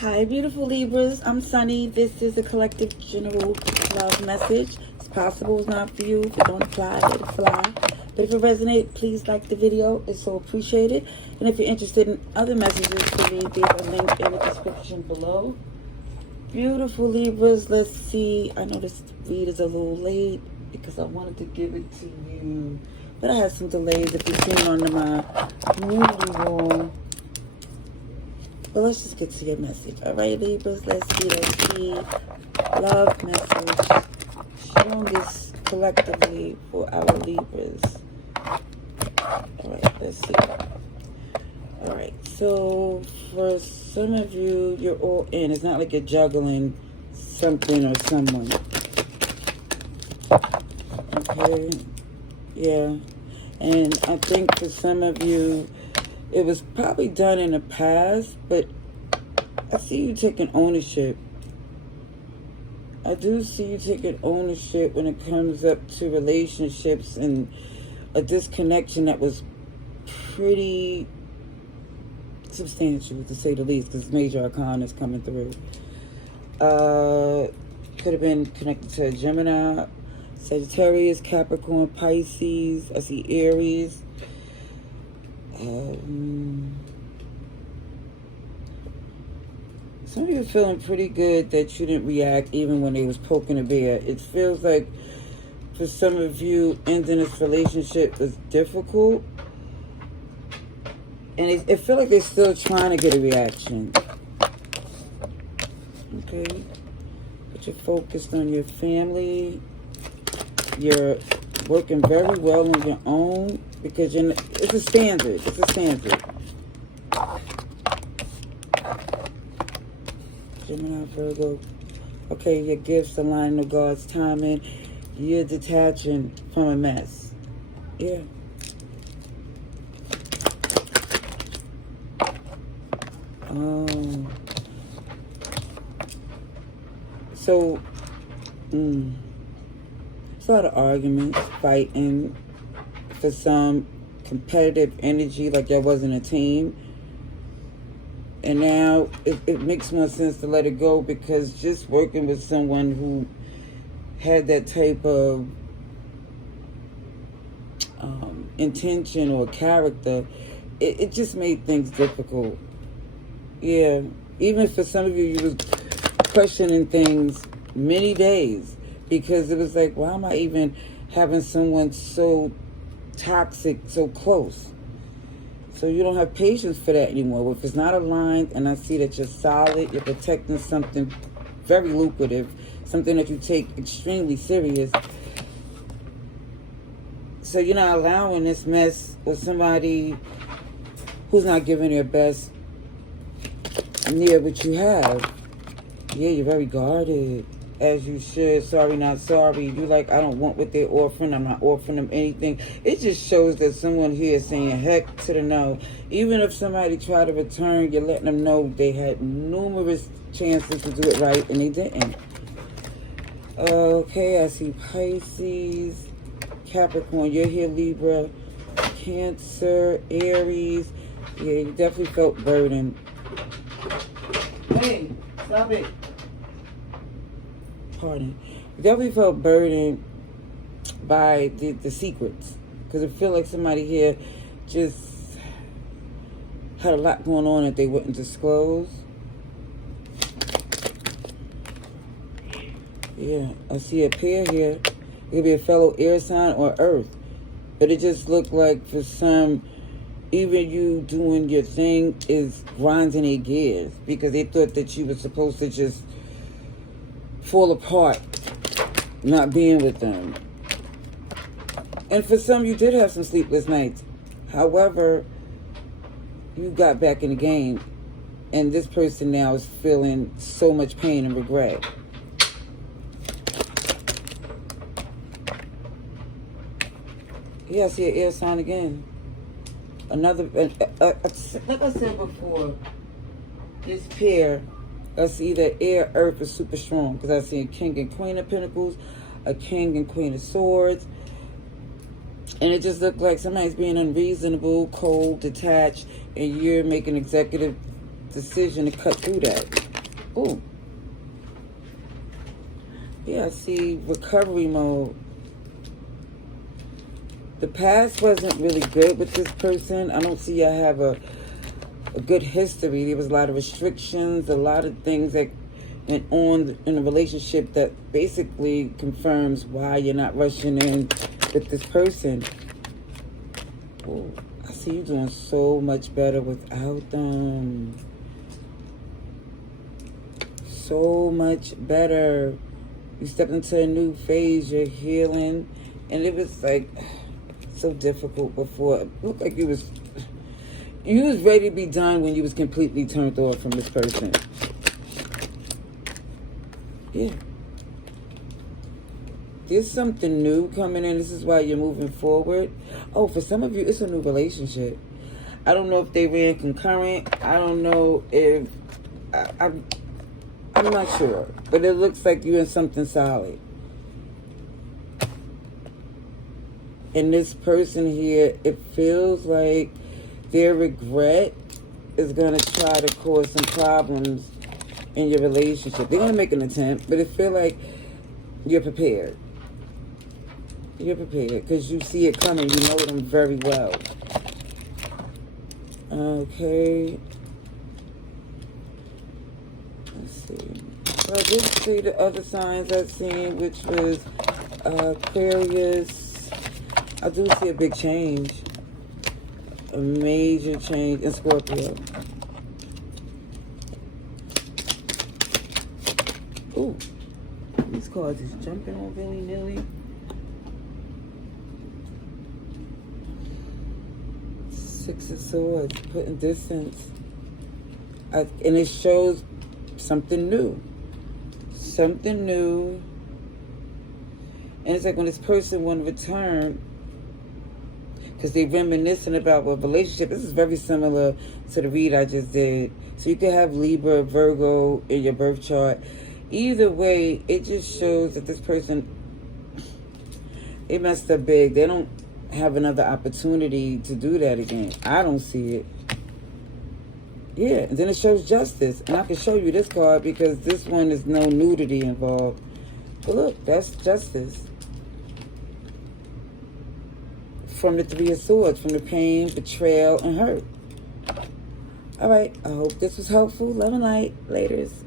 Hi, beautiful Libras. I'm Sunny. This is a collective general love message. It's possible it's not for you. If it don't apply, let it fly. But if it resonates, please like the video. It's so appreciated. And if you're interested in other messages for me, there's a link in the description below. Beautiful Libras. Let's see. I know this read is a little late because I wanted to give it to you. But I had some delays if you came onto my community room. But let's just get to your message. All right, Libras, let's see. Love message. Shown this collectively for our Libras. All right, let's see. All right, so for some of you, you're all in. It's not like you're juggling something or someone. Okay, yeah. And I think for some of you, it was probably done in the past, but I see you taking ownership. I do see you taking ownership when it comes up to relationships and a disconnection that was pretty substantial, to say the least, because major arcana is coming through. Could have been connected to a Gemini, Sagittarius, Capricorn, Pisces. I see Aries. Some of you are feeling pretty good that you didn't react even when they was poking a bear. It feels like for some of you, ending this relationship was difficult. And it feels like they're still trying to get a reaction. Okay. But you're focused on your family. You're working very well on your own. Because it's a standard. It's a standard. Gemini, Virgo. Okay, your gifts aligning with God's timing. You're detaching from a mess. Yeah. So, it's a lot of arguments, fighting. For some, competitive energy, like y'all wasn't a team. And now it makes more sense to let it go, because just working with someone who had that type of intention or character, it just made things difficult. Yeah. Even for some of you, you was questioning things many days, because it was like, why am I even having someone so toxic so close? So you don't have patience for that anymore. If it's not aligned, and I see that you're solid, you're protecting something very lucrative, something that you take extremely serious. So you're not allowing this mess with somebody who's not giving their best near what you have. Yeah, you're very guarded, as you should. Sorry, not sorry. You like, I don't want what they're offering. I'm not offering them anything. It just shows that someone here is saying heck to the no. Even if somebody tried to return, you're letting them know they had numerous chances to do it right and they didn't. Okay, I see Pisces, Capricorn. You're here, Libra, Cancer, Aries. Yeah, you definitely felt burdened. Hey, stop it. Pardon. You definitely felt burdened by the secrets, because I feel like somebody here just had a lot going on that they wouldn't disclose. Yeah, I see a pair here. It could be a fellow air sign or earth, but it just looked like for some, even you doing your thing is grinding their gears, because they thought that you were supposed to just fall apart, not being with them. And for some, you did have some sleepless nights. However, you got back in the game, and this person now is feeling so much pain and regret. Yeah, I see an air sign again. Another, like I said before, this pair, I see that air, earth is super strong, because I see a king and queen of pentacles, a king and queen of swords. And it just looked like somebody's being unreasonable, cold, detached, and you're making an executive decision to cut through that. Ooh. Yeah, I see recovery mode. The past wasn't really good with this person. I don't see I have a good history. There was a lot of restrictions, a lot of things that went on in a relationship that basically confirms why you're not rushing in with this person. Oh, I see you doing so much better without them. So much better. You stepped into a new phase, you're healing, and it was like so difficult before. It looked like you was ready to be done when you was completely turned off from this person. Yeah. There's something new coming in. This is why you're moving forward. Oh, for some of you, it's a new relationship. I don't know if they ran concurrent. I don't know if... I'm not sure. But it looks like you're in something solid. And this person here, it feels like their regret is going to try to cause some problems in your relationship. They're going to make an attempt, but it feels like you're prepared. You're prepared because you see it coming. You know them very well. Okay. Let's see. So I did see the other signs I've seen, which was Aquarius. I do see a big change. A major change in Scorpio. Ooh. These cards is jumping on willy-nilly. Six of Swords, putting distance. And it shows something new. Something new. And it's like when this person want to return, because they're reminiscing about what relationship. This is very similar to the read I just did. So you could have Libra, Virgo in your birth chart. Either way, it just shows that this person, they messed up big. They don't have another opportunity to do that again. I don't see it. Yeah, and then it shows justice. And I can show you this card because this one is no nudity involved. But look, that's justice. From the Three of Swords, from the pain, betrayal, and hurt. All right, I hope this was helpful. Love and light. Laters.